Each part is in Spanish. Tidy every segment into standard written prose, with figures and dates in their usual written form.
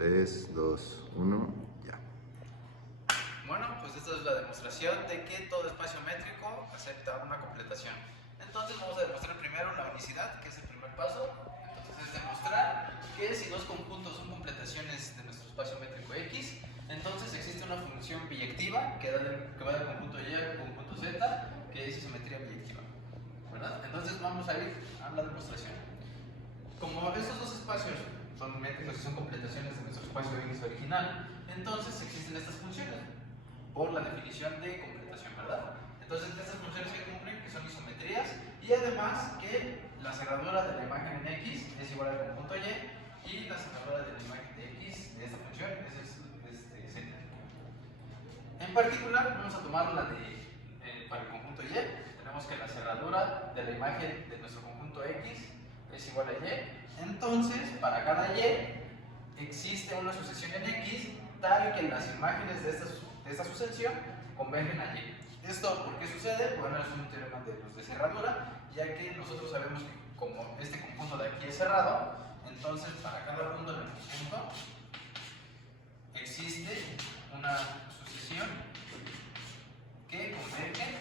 3, 2, 1, ya. Bueno, pues esta es la demostración de que todo espacio métrico acepta una completación. Entonces vamos a demostrar primero la unicidad, que es el primer paso. Entonces es demostrar que si dos conjuntos son completaciones de nuestro espacio métrico X, entonces existe una función biyectiva que va del conjunto Y al conjunto Z, que es isometría biyectiva, ¿verdad? Entonces vamos a ir a la demostración. Como estos dos espacios son métricos y son completaciones de nuestro espacio X original, entonces existen estas funciones por la definición de completación, ¿verdad? Entonces estas funciones que cumplen, que son isometrías, y además que la cerradura de la imagen en X es igual al conjunto Y la cerradura de la imagen de X de esta función es Z. En particular vamos a tomar la de para el conjunto Y. Tenemos que la cerradura de la imagen de nuestro conjunto X es igual a Y. Entonces, para cada Y existe una sucesión en X tal que las imágenes de esta sucesión convergen a Y. ¿Esto por qué sucede? Bueno, es un teorema de los de cerradura, ya que nosotros sabemos que como este conjunto de aquí es cerrado, entonces para cada punto del conjunto existe una sucesión que converge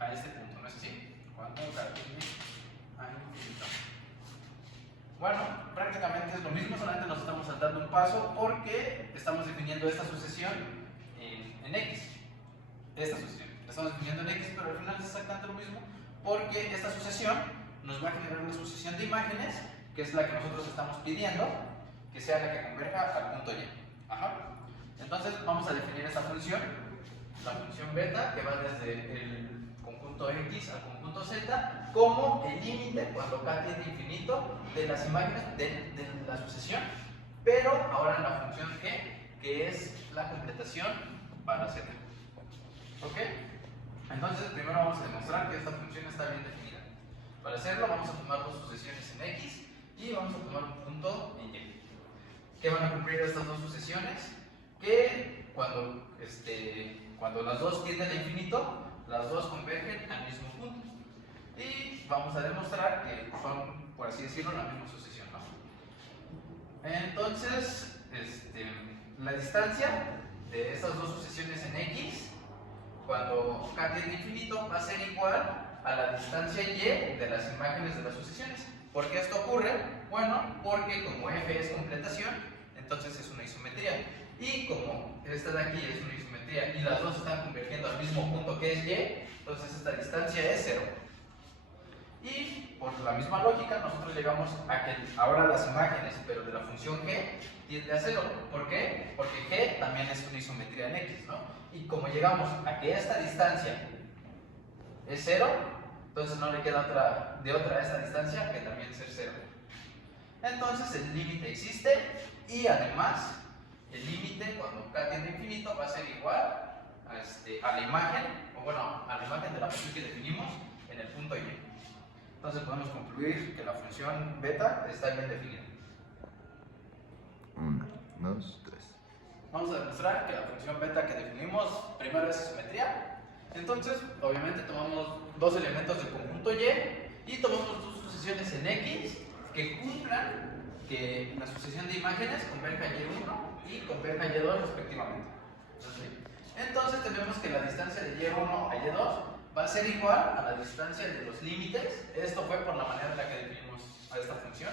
a este punto, ¿no es así? Cuando tiene a infinito. Bueno, prácticamente es lo mismo, solamente nos estamos saltando un paso porque estamos definiendo esta sucesión en X. Esta sucesión. La estamos definiendo en X, pero al final es exactamente lo mismo porque esta sucesión nos va a generar una sucesión de imágenes, que es la que nosotros estamos pidiendo, que sea la que converja al punto Y. Ajá. Entonces vamos a definir esta función, la función beta, que va desde el conjunto X al conjunto Z, como el límite cuando K tiende a infinito de las imágenes de la sucesión, pero ahora en la función G, que es la completación para Z. ¿Ok? Entonces primero vamos a demostrar que esta función está bien definida. Para hacerlo vamos a tomar dos sucesiones en X y vamos a tomar un punto en Y. ¿Qué van a cumplir estas dos sucesiones? Que cuando las dos tienden a infinito, las dos convergen al mismo punto. Y vamos a demostrar que son, por así decirlo, la misma sucesión, ¿no? Entonces, la distancia de estas dos sucesiones en X, cuando K tiende a infinito, va a ser igual a la distancia Y de las imágenes de las sucesiones. ¿Por qué esto ocurre? Bueno, porque como F es completación, entonces es una isometría. Y como esta de aquí es una isometría y las dos están convergiendo al mismo punto que es Y, entonces esta distancia es 0. Y por la misma lógica nosotros llegamos a que ahora las imágenes, pero de la función G, tiende a 0. ¿Por qué? Porque G también es una isometría en X, ¿no? Y como llegamos a que esta distancia es 0, entonces no le queda otra a esta distancia que también ser 0. Entonces el límite existe y además el límite cuando K tiende a infinito va a ser igual a la imagen, o bueno, a la imagen de la función que definimos en el punto Y. Entonces podemos concluir que la función beta está bien definida. 1, 2, 3. Vamos a demostrar que la función beta que definimos primero es isometría. Entonces, obviamente tomamos dos elementos del conjunto Y y tomamos dos sucesiones en X que cumplan que la sucesión de imágenes converja a Y1 y converja a Y2 respectivamente. Entonces tenemos que la distancia de Y1 a Y2 va a ser igual a la distancia de los límites. Esto fue por la manera en la que definimos a esta función.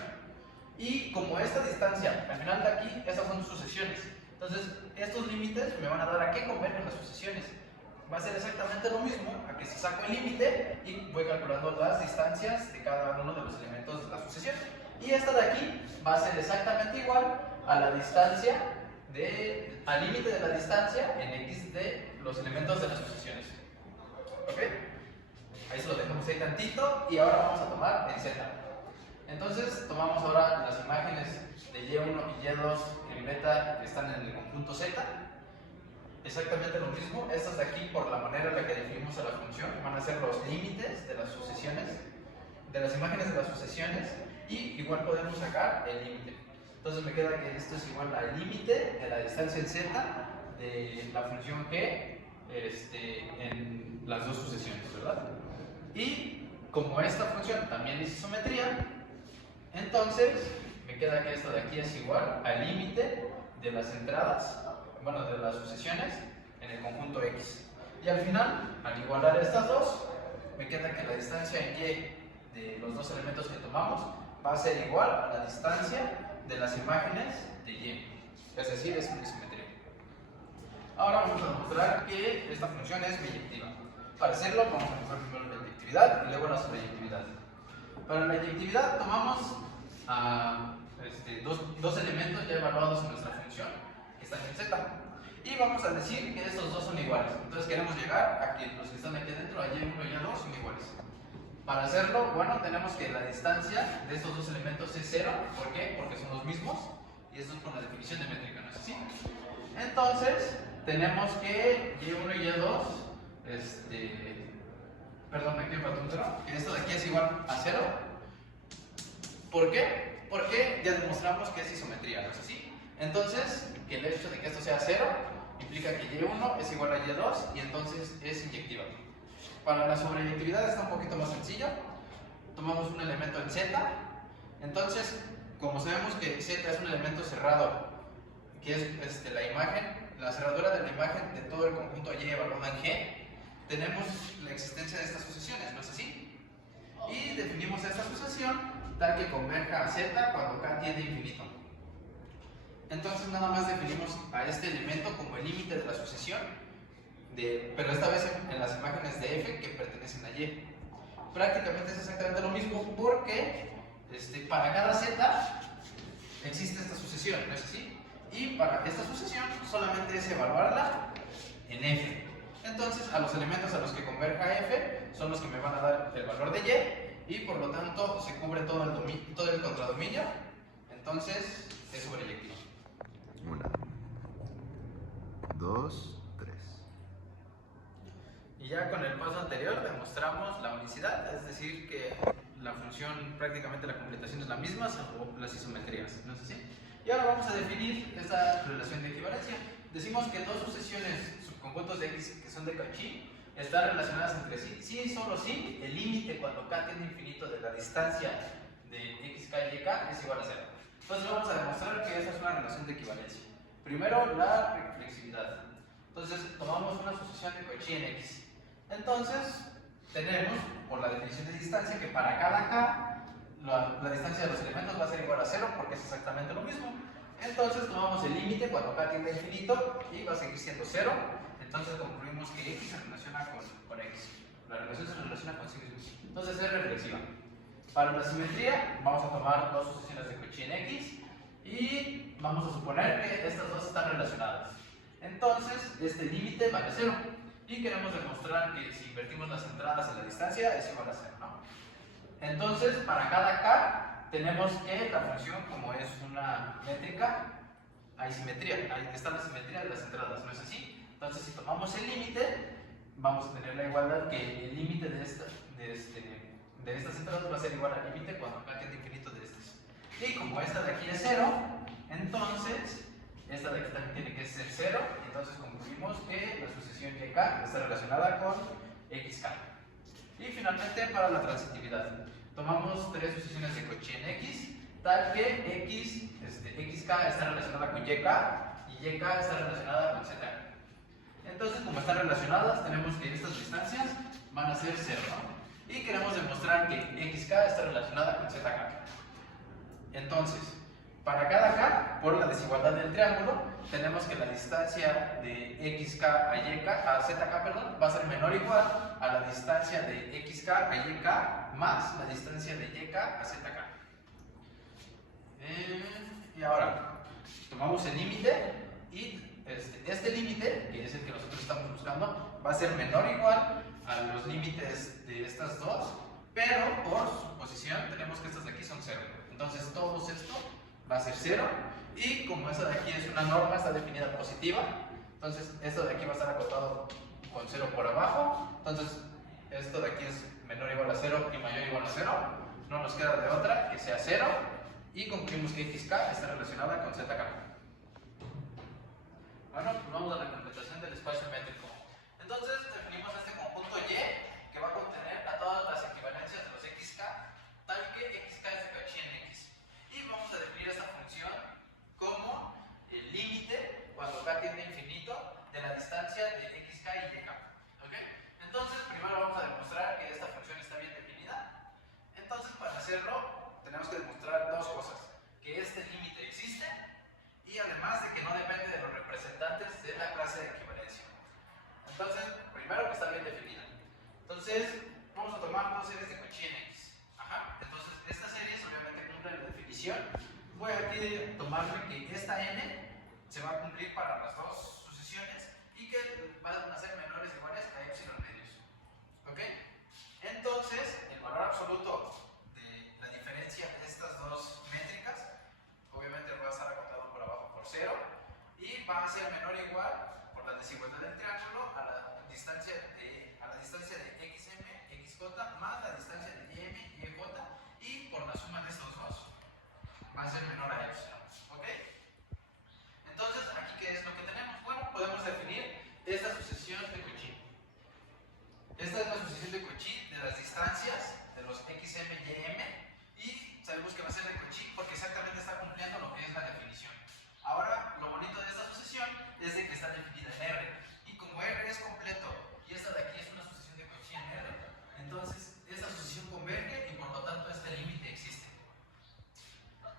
Y como esta distancia, al final de aquí, estas son sucesiones. Entonces, estos límites me van a dar a qué convergen las sucesiones. Va a ser exactamente lo mismo a que si saco el límite y voy calculando las distancias de cada uno de los elementos de la sucesión. Y esta de aquí va a ser exactamente igual a la distancia al límite de la distancia en X de los elementos de las sucesiones. ¿Ok? Ahí se lo dejamos ahí tantito y ahora vamos a tomar en Z. Entonces tomamos ahora las imágenes de Y1 y Y2 en beta que están en el conjunto Z. Exactamente lo mismo. Estas de aquí, por la manera en la que definimos a la función, van a ser los límites de las sucesiones, de las imágenes de las sucesiones, y igual podemos sacar el límite. Entonces me queda que esto es igual al límite de la distancia en Z de la función G en las dos sucesiones, ¿verdad? Y como esta función también es isometría, entonces me queda que esto de aquí es igual al límite de las entradas, bueno, de las sucesiones en el conjunto X. Y al final, al igualar estas dos, me queda que la distancia en Y de los dos elementos que tomamos va a ser igual a la distancia de las imágenes de Y. Es decir, es una simetría. Ahora vamos a demostrar que esta función es biyectiva. Para hacerlo, vamos a demostrar primero la biyectividad y luego la sobreyectividad. Para la biyectividad tomamos dos elementos ya evaluados en nuestra función, que están en Z. Y vamos a decir que estos dos son iguales. Entonces queremos llegar a que los que están aquí adentro, a Y1 y Y2, son iguales. Para hacerlo, bueno, tenemos que la distancia de estos dos elementos es 0. ¿Por qué? Porque son los mismos. Y esto es con la definición de métrica, ¿no es así? Entonces, tenemos que Y1 y Y2, perdón, aquí me faltó un 0, que esto de aquí es igual a 0. ¿Por qué? Porque ya demostramos que es isometría, ¿no es así? Entonces, que el hecho de que esto sea 0 implica que Y1 es igual a Y2 y entonces es inyectiva. Para la sobreyectividad está un poquito más sencillo. Tomamos un elemento en Z. Entonces, como sabemos que Z es un elemento cerrado, que es la imagen, la cerradura de la imagen de todo el conjunto Y evaluado en G, tenemos la existencia de estas sucesiones, ¿no es así? Y definimos esta sucesión tal que converja a Z cuando K tiende a infinito. Entonces nada más definimos a este elemento como el límite de la sucesión, pero esta vez en las imágenes de F que pertenecen a Y. Prácticamente es exactamente lo mismo porque para cada Z existe esta sucesión, ¿no es así? Y para esta sucesión solamente es evaluarla en F. Entonces a los elementos a los que converja F son los que me van a dar el valor de Y y por lo tanto se cubre todo el contradominio. Entonces es sobreyectivo. 1, 2, 3. Y ya con el paso anterior demostramos la unicidad, es decir que la función, prácticamente la completación es la misma, salvo las isometrías, ¿no es así? Y ahora vamos a definir esta relación de equivalencia. Decimos que dos sucesiones subconjuntos de X que son de Cauchy están relacionadas entre sí. Sí y solo sí, el límite cuando K tiende a infinito de la distancia de XK y YK es igual a 0. Entonces vamos a demostrar que esta es una relación de equivalencia. Primero, la reflexividad. Entonces tomamos una sucesión de Cauchy en X. Entonces tenemos, por la definición de distancia, que para cada K la distancia de los elementos va a ser igual a 0 porque es exactamente lo mismo. Entonces tomamos el límite cuando K tiende a infinito y va a seguir siendo 0. Entonces concluimos que X se relaciona con X. La relación se relaciona con sí mismo. Entonces es reflexiva. Para la simetría vamos a tomar dos sucesiones de Cauchy en X y vamos a suponer que estas dos están relacionadas. Entonces este límite vale 0 y queremos demostrar que si invertimos las entradas en la distancia es igual a 0, ¿no? Entonces para cada K tenemos que la función, como es una métrica, hay simetría, ahí está la simetría de las entradas, ¿no es así? Entonces si tomamos el límite vamos a tener la igualdad que el límite de estas entradas va a ser igual al límite cuando K tiende a infinito de estas. Y como esta de aquí es 0, entonces esta de aquí también tiene que ser 0, y entonces concluimos que la sucesión YK está relacionada con XK. Y finalmente para la transitividad, tomamos tres sucesiones de Cauchy en X, tal que XK está relacionada con YK y YK está relacionada con ZK. Entonces, como están relacionadas, tenemos que estas distancias van a ser 0, ¿no? Y queremos demostrar que XK está relacionada con ZK. Entonces, para cada K, por la desigualdad del triángulo, tenemos que la distancia de XK a ZK, perdón, va a ser menor o igual a la distancia de XK a YK más la distancia de YK a ZK. Y ahora, tomamos el límite y este límite, que es el que nosotros estamos buscando, va a ser menor o igual a los límites de estas dos, pero por suposición tenemos que estas de aquí son 0. Entonces todo esto va a ser 0, y como esta de aquí es una norma, está definida positiva, entonces esto de aquí va a estar acotado con 0 por abajo. Entonces esto de aquí es menor o igual a 0 y mayor o igual a 0, no nos queda de otra que sea 0, y concluimos que XK está relacionada con ZK. Bueno, pues vamos a la completación del espacio métrico. Entonces definimos este conjunto Y que va a contener a todas las equivalencias de los XK, tal que XK es de Cauchy en X. Y vamos a definir esta clase de equivalencia. Entonces, primero que está bien definida. Entonces, vamos a tomar dos series de Cauchy en X. Ajá. Entonces, estas series obviamente cumplen la definición. Voy aquí a tomarme que esta n se va a cumplir para las dos sucesiones y que van a ser menores o iguales a epsilon medios. ¿Ok? Entonces, el valor absoluto de la diferencia de estas dos métricas, obviamente va a estar acotado por abajo por 0 y va a ser menor o igual por la desigualdad del triángulo a la distancia de xm, xj más la distancia de m, yj y por la suma de estos dos va a ser menor a epsilon. ¿Ok? Entonces, ¿aquí qué es lo que tenemos? Bueno, podemos definir esta sucesión de Cauchy. Esta es la sucesión de Cauchy de las distancias de los xm y m y sabemos que va a ser de Cauchy porque exactamente está cumpliendo lo que es la definición. Ahora, lo bonito de esta sucesión es de que está definida en R y como R es completo y esta de aquí es una sucesión de Cauchy en R, entonces esta sucesión converge y por lo tanto este límite existe.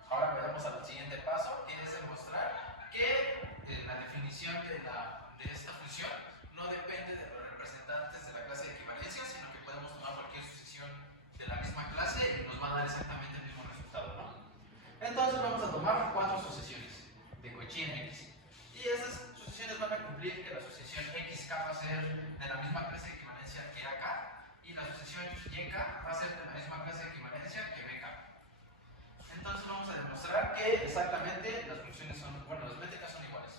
Ahora vayamos al siguiente paso, que es demostrar que la definición de esta función no depende de los representantes de la clase de equivalencia, sino que podemos tomar cualquier sucesión de la misma clase y nos va a dar exactamente el mismo resultado, ¿no? Entonces vamos a tomar cuatro sucesiones de Cauchy en X. Y estas sucesiones van a cumplir que la sucesión XK va a ser de la misma clase de equivalencia que AK y la sucesión YK va a ser de la misma clase de equivalencia que BK. Entonces vamos a demostrar que exactamente las funciones son, bueno, las métricas son iguales.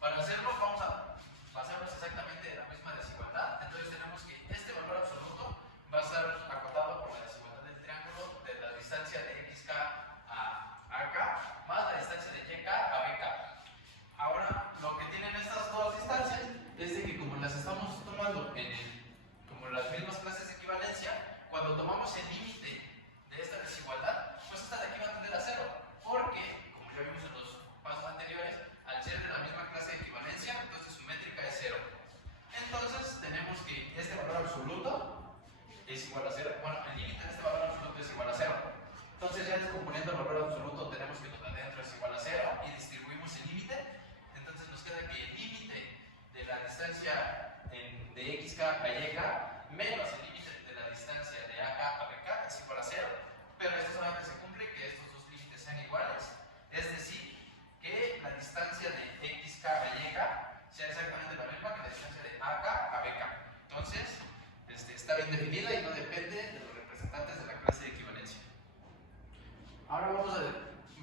Para hacerlo vamos a basarnos exactamente en la misma desigualdad. Entonces tenemos que este valor absoluto va a estar acotado por la desigualdad del triángulo de la distancia de XK a AK más la distancia de YK a BK. Ahora, lo que tienen estas dos distancias es de que como las estamos tomando como las mismas clases de equivalencia, cuando tomamos el límite de esta desigualdad, pues esta de aquí va a tender a 0, porque, como ya vimos en los pasos anteriores, al ser de la misma clase de equivalencia, entonces su métrica es 0. Entonces tenemos que este valor absoluto es igual a 0, bueno, el límite de este valor absoluto es igual a 0. Entonces ya descomponiendo el valor absoluto tenemos que lo de adentro es igual a 0 y distribuimos el límite. Entonces nos queda que el límite de la distancia de xk a yk menos el límite de la distancia de ak a bk es igual a 0. Pero esto solamente se cumple que estos dos límites sean iguales, es decir, que la distancia de xk a yk sea exactamente la misma que la distancia de ak a bk. Entonces, está bien definida y no depende de los representantes de la clase de equivalencia. Ahora vamos a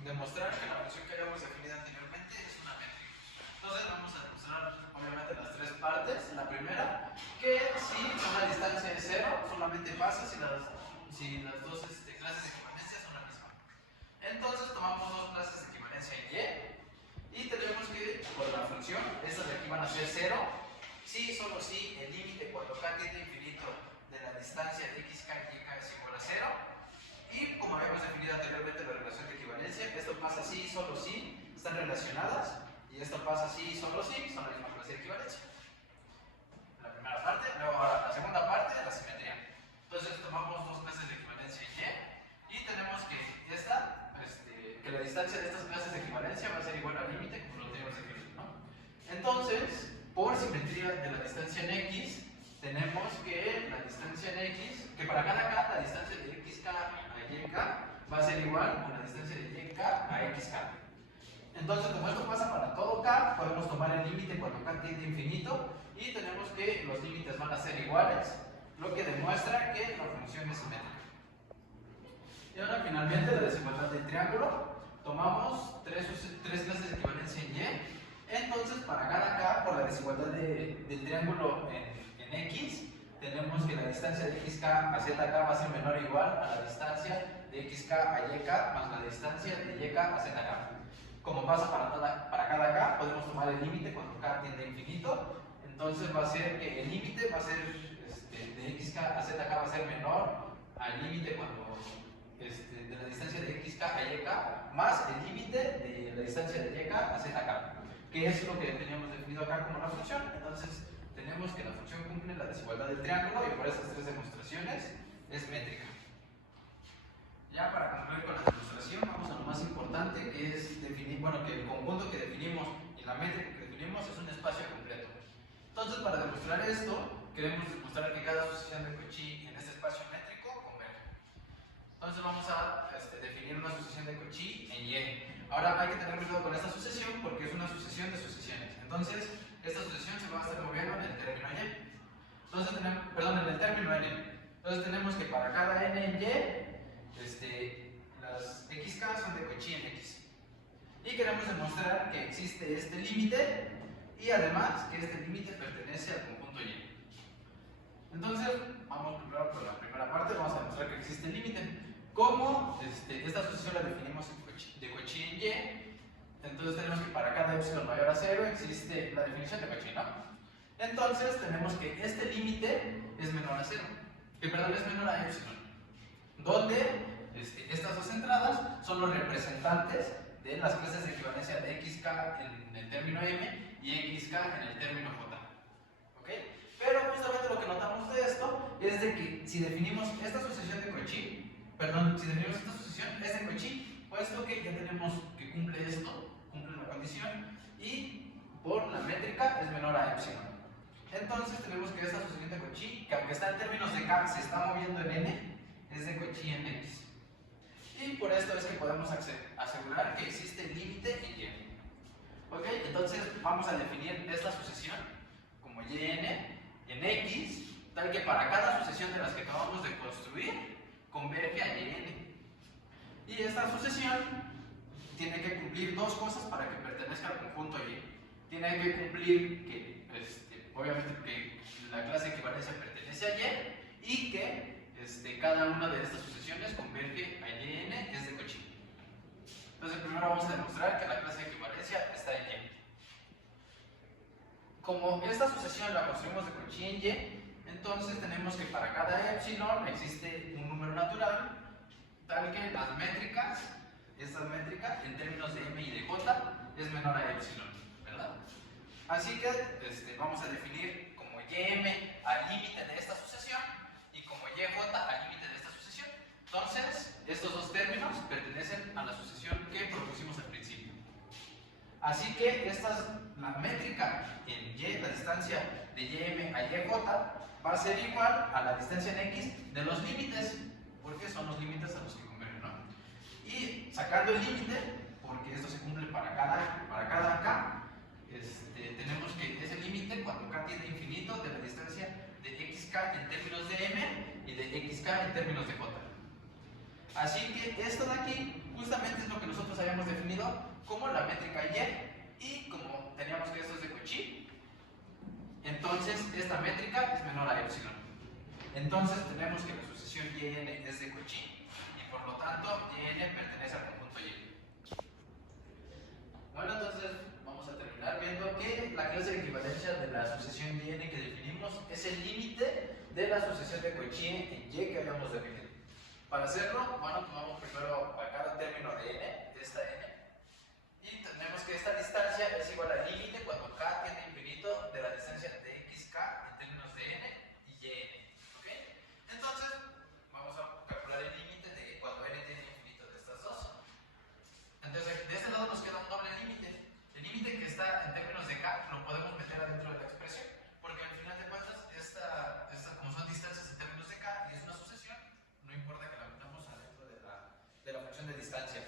demostrar que la función que habíamos definido anteriormente es una métrica. Entonces vamos a demostrar obviamente las tres partes. La primera, que si una distancia es 0, solamente pasa si las dos clases de equivalencia son la misma. Entonces tomamos dos clases de equivalencia en Y y tenemos que, por la función, estas de aquí van a ser 0, si solo si el límite cuando k tiende a infinito de la distancia de xk y yk es igual a 0. Y como habíamos definido anteriormente la relación de equivalencia, esto pasa si y solo si están relacionadas, y esto pasa si y solo si son la misma clase de equivalencia. La primera parte, luego ahora la segunda parte, la simetría. Entonces tomamos dos clases de equivalencia en y tenemos que que la distancia de estas clases de equivalencia va a ser igual al límite como lo teníamos definido, ¿no? Entonces, por simetría de la distancia en X, tenemos que la distancia en X, que para cada K la distancia de XK a YK va a ser igual a la distancia de YK a XK. Entonces, como esto pasa para todo K, podemos tomar el límite cuando K tiende a infinito y tenemos que los límites van a ser iguales, lo que demuestra que la función es simétrica. Y ahora finalmente la desigualdad del triángulo, tomamos tres clases de equivalencia en Y. Entonces, para cada K, por la desigualdad del triángulo en X, tenemos que la distancia de XK a ZK va a ser menor o igual a la distancia de XK a YK más la distancia de YK a ZK. Como pasa para cada K, podemos tomar el límite cuando K tiende a infinito. Entonces va a ser que el límite va a ser de XK a ZK va a ser menor al límite cuando de la distancia de XK a YK más el límite de la distancia de YK a ZK, que es lo que teníamos definido acá como una función. Entonces tenemos que la función cumple la desigualdad del triángulo y por esas tres demostraciones es métrica. Ya para concluir con la demostración, vamos a lo más importante, que es definir, bueno, que el conjunto que definimos y la métrica que definimos es un espacio completo. Entonces, para demostrar esto, queremos demostrar que cada sucesión de Cauchy en este espacio métrico converge. Entonces vamos a definir una sucesión de Cauchy en Y. Ahora hay que tener cuidado con esta sucesión porque es una sucesión de sucesiones. Entonces, esta sucesión se va a estar moviendo en el término Y. Entonces tenemos, perdón, en el término N. Entonces tenemos que para cada N en Y, las XK son de Cauchy en X. Y queremos demostrar que existe este límite y además que este límite pertenece al conjunto Y. Entonces, vamos primero por la primera parte, vamos a demostrar que existe el límite. Como esta sucesión la definimos de Cauchy en Y, entonces tenemos que para cada epsilon mayor a 0 existe la definición de Cauchy, ¿no? Entonces tenemos que este límite es menor a 0, perdón, es menor a epsilon, donde estas dos entradas son los representantes de las clases de equivalencia de XK en el término M y XK en el término J. ¿Ok? Pero justamente lo que notamos de esto es de que si definimos esta sucesión de Cauchy, perdón, si definimos esta sucesión es de Cauchy, puesto que ya tenemos que cumple esto, cumple la condición, y por la métrica es menor a epsilon. Entonces tenemos que esta sucesión de Cauchy, que aunque está en términos de K, se está moviendo en N, es de Cauchy en X. Y por esto es que podemos asegurar que existe el límite en Y. ¿Ok? Entonces vamos a definir esta sucesión como Yn en X, tal que para cada sucesión de las que acabamos de construir, converge a Yn. Y esta sucesión tiene que cumplir dos cosas para que pertenezca al conjunto Y. Tiene que cumplir que, obviamente, que la clase de equivalencia pertenece a Y y que cada una de estas sucesiones converge a Yn, es de Cauchy. Entonces primero vamos a demostrar que la clase de equivalencia está en Y. Como esta sucesión la construimos de Cauchy en Y, entonces tenemos que para cada epsilon existe un número natural, tal que las métricas, esta métrica en términos de M y de J es menor a epsilon, ¿verdad? Así que vamos a definir como Ym al límite de esta sucesión y como Yj al límite de esta sucesión. Entonces, estos dos términos pertenecen a la sucesión que propusimos al principio. Así que la métrica en Y, la distancia de Ym a Yj, va a ser igual a la distancia en X de los límites, porque son los límites a los que convergen, ¿no? Y sacando el límite, porque esto se cumple para cada K, tenemos que ese límite, cuando K tiende a infinito, de la distancia de XK en términos de M y de XK en términos de J. Así que esto de aquí justamente es lo que nosotros habíamos definido como la métrica Y, y como teníamos que esto es de Cauchy, entonces esta métrica es menor a epsilon. Entonces tenemos que la sucesión Yn es de Cauchy y por lo tanto Yn pertenece al conjunto Y. Bueno, entonces vamos a terminar viendo que la clase de equivalencia de la sucesión Yn que definimos es el límite de la sucesión de Cauchy en Y que habíamos definido. Para hacerlo, bueno, tomamos primero para cada término de N, esta N, y tenemos que esta distancia es igual al límite cuando K tiende a infinito de la distancia de XK en términos de N y Yn. ¿Ok? Entonces, vamos a calcular el límite de cuando N tiende a infinito de estas dos. Entonces, de este lado nos queda un doble límite. El límite que está en términos de K lo podemos meter adentro de la expresión, porque al final de cuentas, como son distancias en términos de K y es una sucesión, no importa que la metamos adentro de la función de distancia.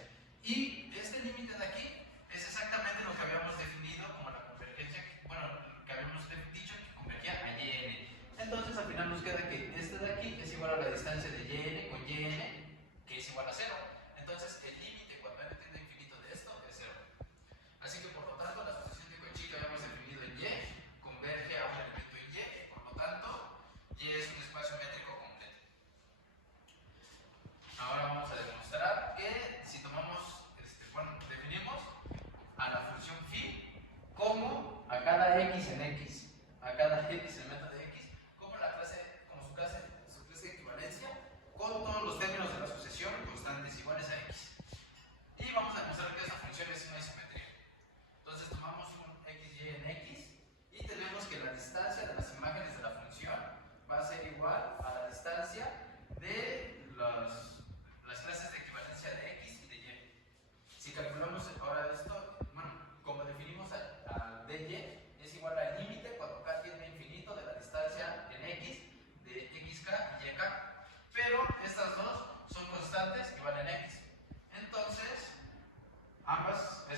Y este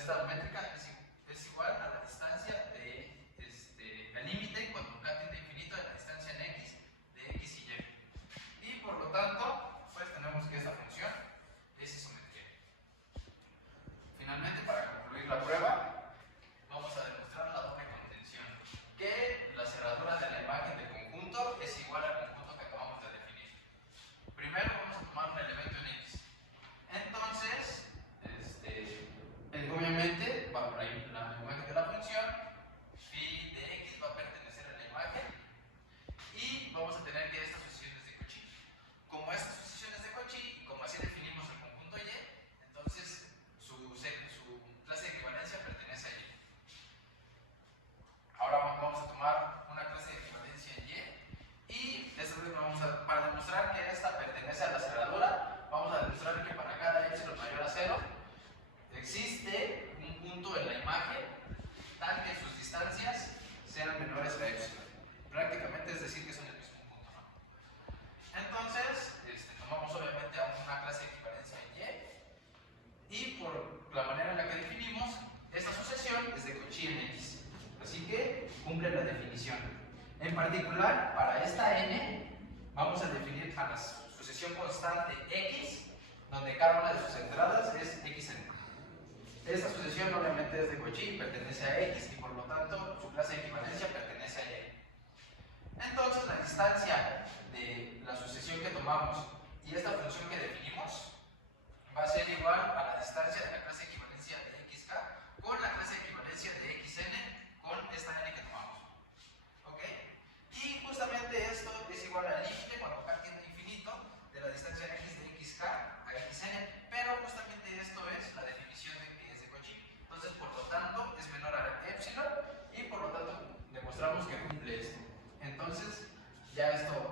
esta métrica es igual a la distancia de el límite cuando k tiende a infinito de la distancia en x de x y y. Y por lo tanto, pues tenemos que esta función es isometría. Finalmente, para concluir la prueba, vamos a demostrar la doble contención, que la cerradura de la imagen del conjunto es igual al conjunto que acabamos de definir. Primero vamos a tomar un elemento en x. Entonces, obviamente, la imagen de la función phi de x va a pertenecer a la imagen y vamos a tener que esta sucesión es de Cauchy. Como esta sucesión es de Cauchy, como así definimos el conjunto y, entonces su clase de equivalencia pertenece a y. Ahora vamos a tomar una clase de equivalencia en y esta vez para demostrar que esta pertenece a la cerradura, vamos a demostrar que para cada epsilon mayor a 0 existe un punto en la imagen tal que sus distancias sean menores a epsilon. Prácticamente es decir que son el mismo punto, ¿no? Entonces, tomamos obviamente una clase de equivalencia en y por la manera en la que definimos, esta sucesión es de Cauchy en x. Así que cumple la definición. En particular, para esta n, vamos a definir a la sucesión constante x, donde cada una de sus entradas es xn. Esta sucesión obviamente es de Cauchy, pertenece a x y por lo tanto su clase de equivalencia pertenece a y. Entonces la distancia de la sucesión que tomamos y esta función que definimos va a ser igual a la distancia de la clase de equivalencia de xk con la clase de equivalencia de xn con esta n que tomamos. ¿Ok? Y justamente esto es igual al límite cuando k tiende a infinito de la distancia x de xk a xn, pero justamente esto es la definición de que es de Cauchy. Entonces, por lo tanto, es menor a epsilon y por lo tanto demostramos que cumple esto. Entonces, ya esto